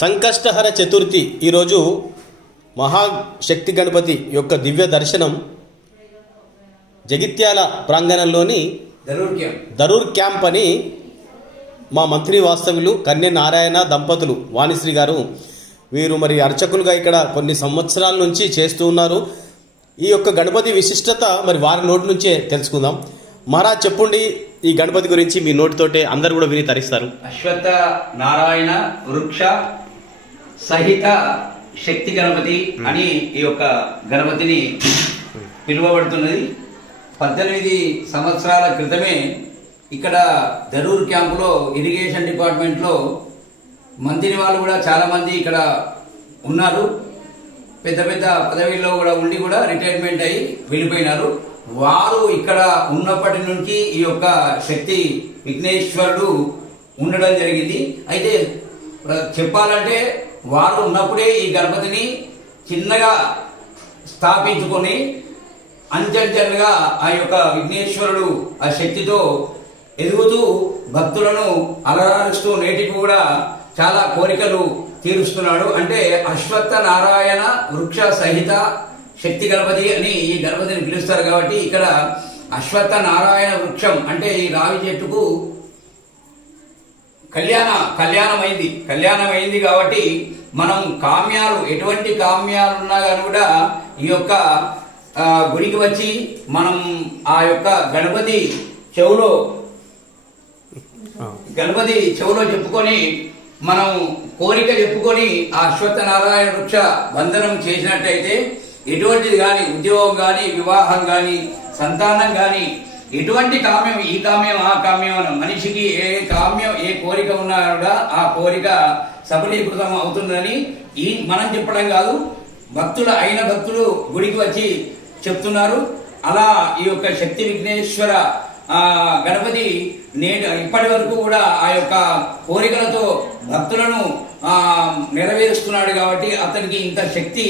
సంకష్టహర చతుర్థి ఈరోజు మహాశక్తి గణపతి యొక్క దివ్య దర్శనం జగిత్యాల ప్రాంగణంలోని దరూర్ క్యాంప్ అని మా మంత్రి వాస్తవ్యులు కన్య నారాయణ దంపతులు వాణిశ్రీ గారు వీరు మరి అర్చకులుగా ఇక్కడ కొన్ని సంవత్సరాల నుంచి చేస్తూ ఉన్నారు. ఈ యొక్క గణపతి విశిష్టత మరి వారి నోటి నుంచే తెలుసుకుందాం. మహారాజ్ చెప్పండి, ఈ గణపతి గురించి మీ నోటితోటే అందరు కూడా విని తరిస్తారు. అశ్వత్థ నారాయణ వృక్ష సహిత శక్తి గణపతి అని ఈ యొక్క గణపతిని పిలువబడుతున్నది. 18 సంవత్సరాల క్రితమే ఇక్కడ దరూర్ క్యాంపులో ఇరిగేషన్ డిపార్ట్మెంట్లో మంత్రి వాళ్ళు కూడా చాలామంది ఇక్కడ ఉన్నారు. పెద్ద పెద్ద పదవిలో కూడా ఉండి కూడా రిటైర్మెంట్ అయ్యి వెళ్ళిపోయినారు. వారు ఇక్కడ ఉన్నప్పటి నుంచి ఈ యొక్క శక్తి విఘ్నేశ్వరుడు ఉండడం జరిగింది. అయితే చెప్పాలంటే వారు ఉన్నప్పుడే ఈ గణపతిని చిన్నగా స్థాపించుకొని అంచెంచెలుగా ఆ యొక్క విఘ్నేశ్వరుడు ఆ శక్తితో ఎదుగుతూ భక్తులను అలరారుస్తూ నేటికి కూడా చాలా కోరికలు తీరుస్తున్నాడు. అంటే అశ్వత్థ నారాయణ వృక్ష సహిత శక్తి గణపతి అని ఈ గణపతిని పిలుస్తారు. కాబట్టి ఇక్కడ అశ్వత్థ నారాయణ వృక్షం అంటే ఈ రావి చెట్టుకు కళ్యాణమైంది కాబట్టి మనం కామ్యాలు ఎటువంటి కామ్యాలు ఉన్నా కానీ కూడా ఈ యొక్క గుడికి వచ్చి మనం ఆ యొక్క గణపతి చెవులో చెప్పుకొని మనం కోరిక చెప్పుకొని ఆ అశ్వత్థ నారాయణ వృక్ష బంధనం చేసినట్టయితే ఎటువంటిది కానీ ఉద్యోగం కానీ వివాహం కానీ సంతానం కానీ ఎటువంటి కామ్యం ఈ కామ్యం ఆ కామ్యం అని మనిషికి ఏ కామ్యం ఏ కోరిక ఉన్నా కూడా ఆ కోరిక సఫలీకృతం అవుతుందని మనం చెప్పడం కాదు, భక్తులు గుడికి వచ్చి చెప్తున్నారు. అలా ఈ యొక్క శక్తి విఘ్నేశ్వర గణపతి ఇప్పటి వరకు కూడా ఆ యొక్క కోరికలతో భక్తులను నెరవేరుస్తున్నాడు. కాబట్టి అతనికి ఇంత శక్తి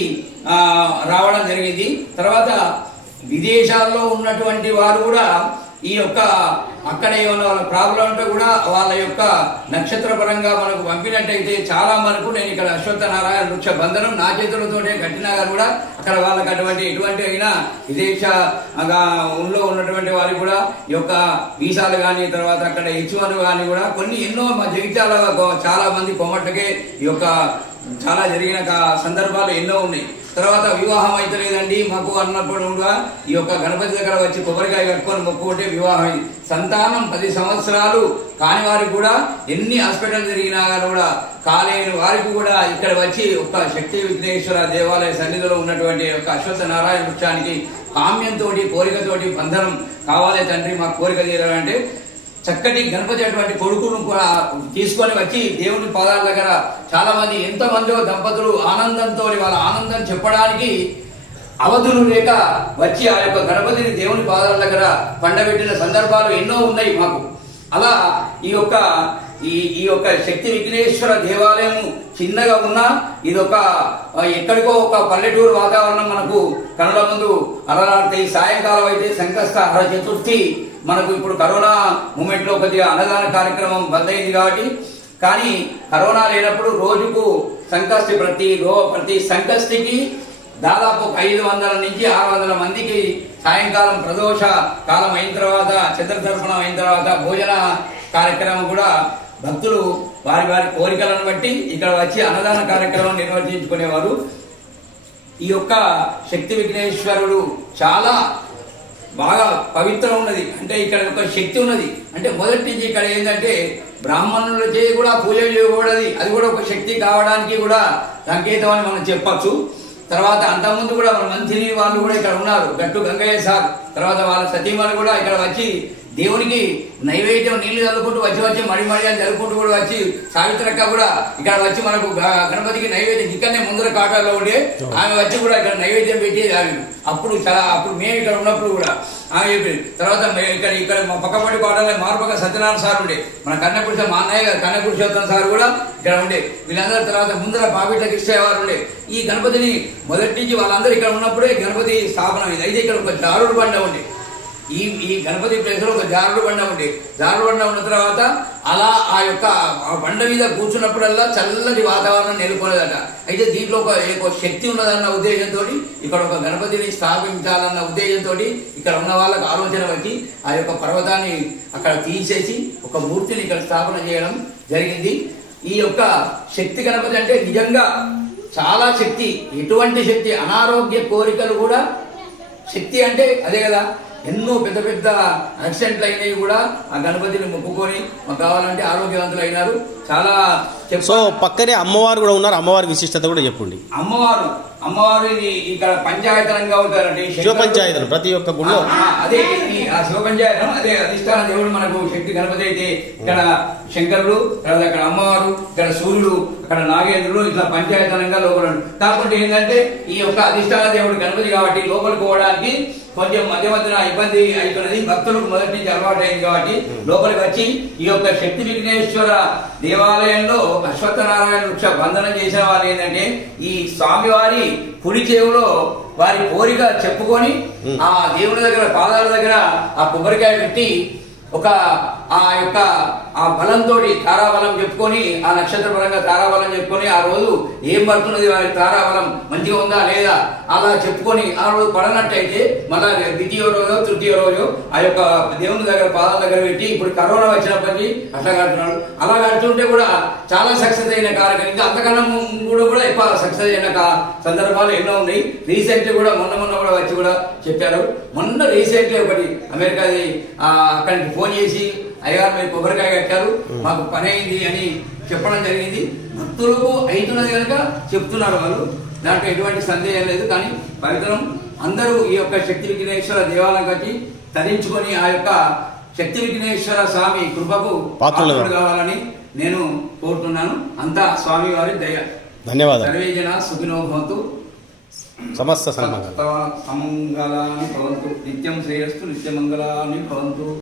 రావడం జరిగింది. తర్వాత విదేశాల్లో ఉన్నటువంటి వారు కూడా ఈ యొక్క అక్కడ ఏమైనా వాళ్ళ ప్రాబ్లం ఉంటే కూడా వాళ్ళ యొక్క నక్షత్ర పరంగా మనకు పంపినట్టయితే చాలా మనకు నేను ఇక్కడ అశ్వత్థ నారాయణ వృక్ష బంధనం నా చేతులతోనే కట్టినా కానీ కూడా అక్కడ వాళ్ళకి ఎటువంటి అయినా విదేశంలో ఉన్నటువంటి వారికి కూడా ఈ యొక్క వీసాలు కానీ తర్వాత అక్కడ H1 కానీ కూడా కొన్ని ఎన్నో మా జగిత్యాల చాలా మంది కొమ్మట్లకే ఈ యొక్క చాలా జరిగిన సందర్భాలు ఎన్నో ఉన్నాయి. తర్వాత వివాహం అయితే లేదండి మాకు అన్నప్పుడు కూడా ఈ యొక్క గణపతి దగ్గర వచ్చి కొబ్బరికాయ కట్టుకొని మొక్కుకుంటే వివాహం సంతానం 10 సంవత్సరాలు కాని వారికి కూడా ఎన్ని హాస్పిటల్ జరిగినా కూడా కాలేని వారికి కూడా ఇక్కడ వచ్చి ఒక శక్తి విఘ్నేశ్వర దేవాలయ సన్నిధిలో ఉన్నటువంటి యొక్క అశ్వత్థ నారాయణ వృక్షానికి కామ్యంతో కోరికతోటి బంధనం కావాలి తండ్రి మాకు కోరిక తీరాలంటే చక్కటి గణపతి అటువంటి కొడుకును తీసుకొని వచ్చి దేవుని పాదాల దగ్గర చాలా మంది ఎంతమందో దంపతులు ఆనందంతో వాళ్ళ ఆనందం చెప్పడానికి అవధులు లేక వచ్చి ఆ యొక్క గణపతిని దేవుని పాదాల దగ్గర పండబెట్టిన సందర్భాలు ఎన్నో ఉన్నాయి మాకు. అలా ఈ యొక్క శక్తి విఘ్నేశ్వర దేవాలయం చిన్నగా ఉన్నా ఇదొక ఎక్కడికో ఒక పల్లెటూరు వాతావరణం మనకు కనుల ముందు అలరాడుతాయి. సాయంకాలం అయితే సంకష్టహర చతుర్థి మనకు ఇప్పుడు కరోనా మూమెంట్లో కొద్దిగా అన్నదాన కార్యక్రమం బంద్ అయింది కాబట్టి, కానీ కరోనా లేనప్పుడు రోజుకు సంకష్టి ప్రతి సంకష్టికి దాదాపు 500 నుంచి 600 మందికి సాయంకాలం ప్రదోష కాలం అయిన తర్వాత చంద్రదర్శనం అయిన తర్వాత భోజన కార్యక్రమం కూడా భక్తులు వారి కోరికలను బట్టి ఇక్కడ వచ్చి అన్నదాన కార్యక్రమం నిర్వర్తించుకునేవారు. ఈ యొక్క శక్తి విఘ్నేశ్వరుడు చాలా బాగా పవిత్రం ఉన్నది. అంటే ఇక్కడ ఒక శక్తి ఉన్నది. అంటే మొదటి నుంచి ఇక్కడ ఏంటంటే బ్రాహ్మణుల చేయి కూడా పూజ చేయకూడదు, అది కూడా ఒక శక్తి కావడానికి కూడా సంకేతం అని మనం చెప్పచ్చు. తర్వాత అంతకుముందు కూడా మన మంత్రి వాళ్ళు కూడా ఇక్కడ ఉన్నారు, గట్టు గంగయ్య సార్, తర్వాత వాళ్ళ సతీమణి కూడా ఇక్కడ వచ్చి దేవునికి నైవేద్యం నీళ్లు చల్లుకుంటూ వచ్చి మడి అని జరుపుకుంటూ కూడా వచ్చి సావిత్రక్క కూడా ఇక్కడ వచ్చి మనకు గణపతికి నైవేద్యం ఇక్కడనే ముందర కాటాలో ఉండే ఆమె వచ్చి కూడా ఇక్కడ నైవేద్యం పెట్టేది. అప్పుడు మేము ఇక్కడ ఉన్నప్పుడు కూడా ఆమె చెప్పింది. తర్వాత ఇక్కడ మా పక్కపడి కాటాలో మార్పక సత్యనారాయణ సార్ ఉండే, మన మా అన్నయ్య కన్నపురుషోత్తమ సార్ కూడా ఇక్కడ ఉండే. వీళ్ళందరూ తర్వాత ముందర పాపిట్ల కృష్ణయ్య వారు ఉండే. ఈ గణపతిని మొదటి నుంచి వాళ్ళందరూ ఇక్కడ ఉన్నప్పుడే గణపతి స్థాపన అయింది. అయితే ఇక్కడ ఒక దారుడు బండ ఉండే. ఈ గణపతి ప్లేస్లో ఒక జారుడు బండ ఉంది. జారుడు బండ ఉన్న తర్వాత అలా ఆ బండ మీద కూర్చున్నప్పుడల్లా చల్లటి వాతావరణం నెలకొనేదట. అయితే దీంట్లో ఒక శక్తి ఉన్నదన్న ఉద్దేశంతో ఇక్కడ ఒక గణపతిని స్థాపించాలన్న ఉద్దేశంతో ఇక్కడ ఉన్న వాళ్ళకు ఆలోచన వచ్చి ఆ యొక్క పర్వతాన్ని అక్కడ తీసేసి ఒక మూర్తిని ఇక్కడ స్థాపన చేయడం జరిగింది. ఈ యొక్క శక్తి గణపతి అంటే నిజంగా చాలా శక్తి. ఎటువంటి శక్తి? అనారోగ్య కోరికలు కూడా శక్తి అంటే అదే కదా. ఎన్నో పెద్ద పెద్ద యాక్సిడెంట్లు అయినవి కూడా ఆ గణపతిని మొక్కుకొని మాకు కావాలంటే ఆరోగ్యవంతులు అయినారు. చాలా సో పక్కనే అమ్మవారు కూడా ఉన్నారు. అమ్మవారి విశిష్టత కూడా చెప్పండి. అమ్మవారిని ఇక్కడ పంచాయతనంగా అవుతారండి. శివ పంచాయతనం ప్రతి ఒక్క గుళ్ళో అదే ఆ శివ పంచాయతనం, అదే అధిష్టాన దేవుడు మనకు శక్తి గణపతి అయితే ఇక్కడ శంకరుడు, తర్వాత అక్కడ అమ్మవారు, ఇక్కడ సూర్యుడు, అక్కడ నాగేంద్రుడు, ఇట్లా పంచాయతనంగా లోపల. కాకపోతే ఏంటంటే ఈ యొక్క అధిష్టాన దేవుడు గణపతి కాబట్టి లోపలికి పోవడానికి కొంచెం మధ్య మధ్యన ఇబ్బంది అవుతున్నది. భక్తులకు మొదటి నుంచి అలవాటు అయింది కాబట్టి లోపలికి వచ్చి ఈ యొక్క శక్తి విఘ్నేశ్వర దేవాలయంలో అశ్వత్థనారాయణ వృక్ష బంధనం చేసిన వారు ఏంటంటే ఈ స్వామివారి కుడి చెవులో వారి కోరిక చెప్పుకొని ఆ దేవుని దగ్గర పాదాల దగ్గర ఆ కొబ్బరికాయ పెట్టి ఆ బలంతో తారాబలం చెప్పుకొని, ఆ నక్షత్ర పరంగా తారాబలం చెప్పుకొని, ఆ రోజు ఏం పడుతున్నది వారి తారాబలం మంచిగా ఉందా లేదా అలా చెప్పుకొని ఆ రోజు పడనట్టయితే మళ్ళా ద్వితీయ రోజు తృతీయ రోజు ఆ యొక్క దేవుని దగ్గర పాదాల దగ్గర పెట్టి, ఇప్పుడు కరోనా వచ్చినప్పటికీ అట్లా కడుతున్నాడు. అలా కడుతుంటే కూడా చాలా సక్సెస్ అయిన కార్యక్రమం. ఇంకా అంతకన్నా కూడా ఎక్కువ సక్సెస్ అయిన సందర్భాలు ఎన్నో ఉన్నాయి. రీసెంట్ కూడా మొన్న కూడా వచ్చి కూడా చెప్పారు. మొన్న రీసెంట్లీ ఒకటి అమెరికాది అక్కడికి ఫోన్ చేసి అయ్యగారు మీరు కొబ్బరికాయ కట్టారు, మాకు పని అయింది అని చెప్పడం జరిగింది. భక్తులకు అవుతున్నది కనుక చెప్తున్నారు వాళ్ళు, దాంట్లో ఎటువంటి సందేహం లేదు. కానీ పవిత్రం అందరూ ఈ యొక్క శక్తి విఘ్నేశ్వర దేవాలయం కట్టి తరించుకొని ఆ యొక్క శక్తి విఘ్నేశ్వర స్వామి కృపకు పాత్రలు కావాలని నేను కోరుతున్నాను. అంతా స్వామి వారి దయ. ధన్యవాదాలు. సర్వే జన సుఖినో భవంతు, సమస్త సమంగళాని భవంతు, నిత్యం శ్రేయస్సు, నిత్యమంగళాని భవంతు.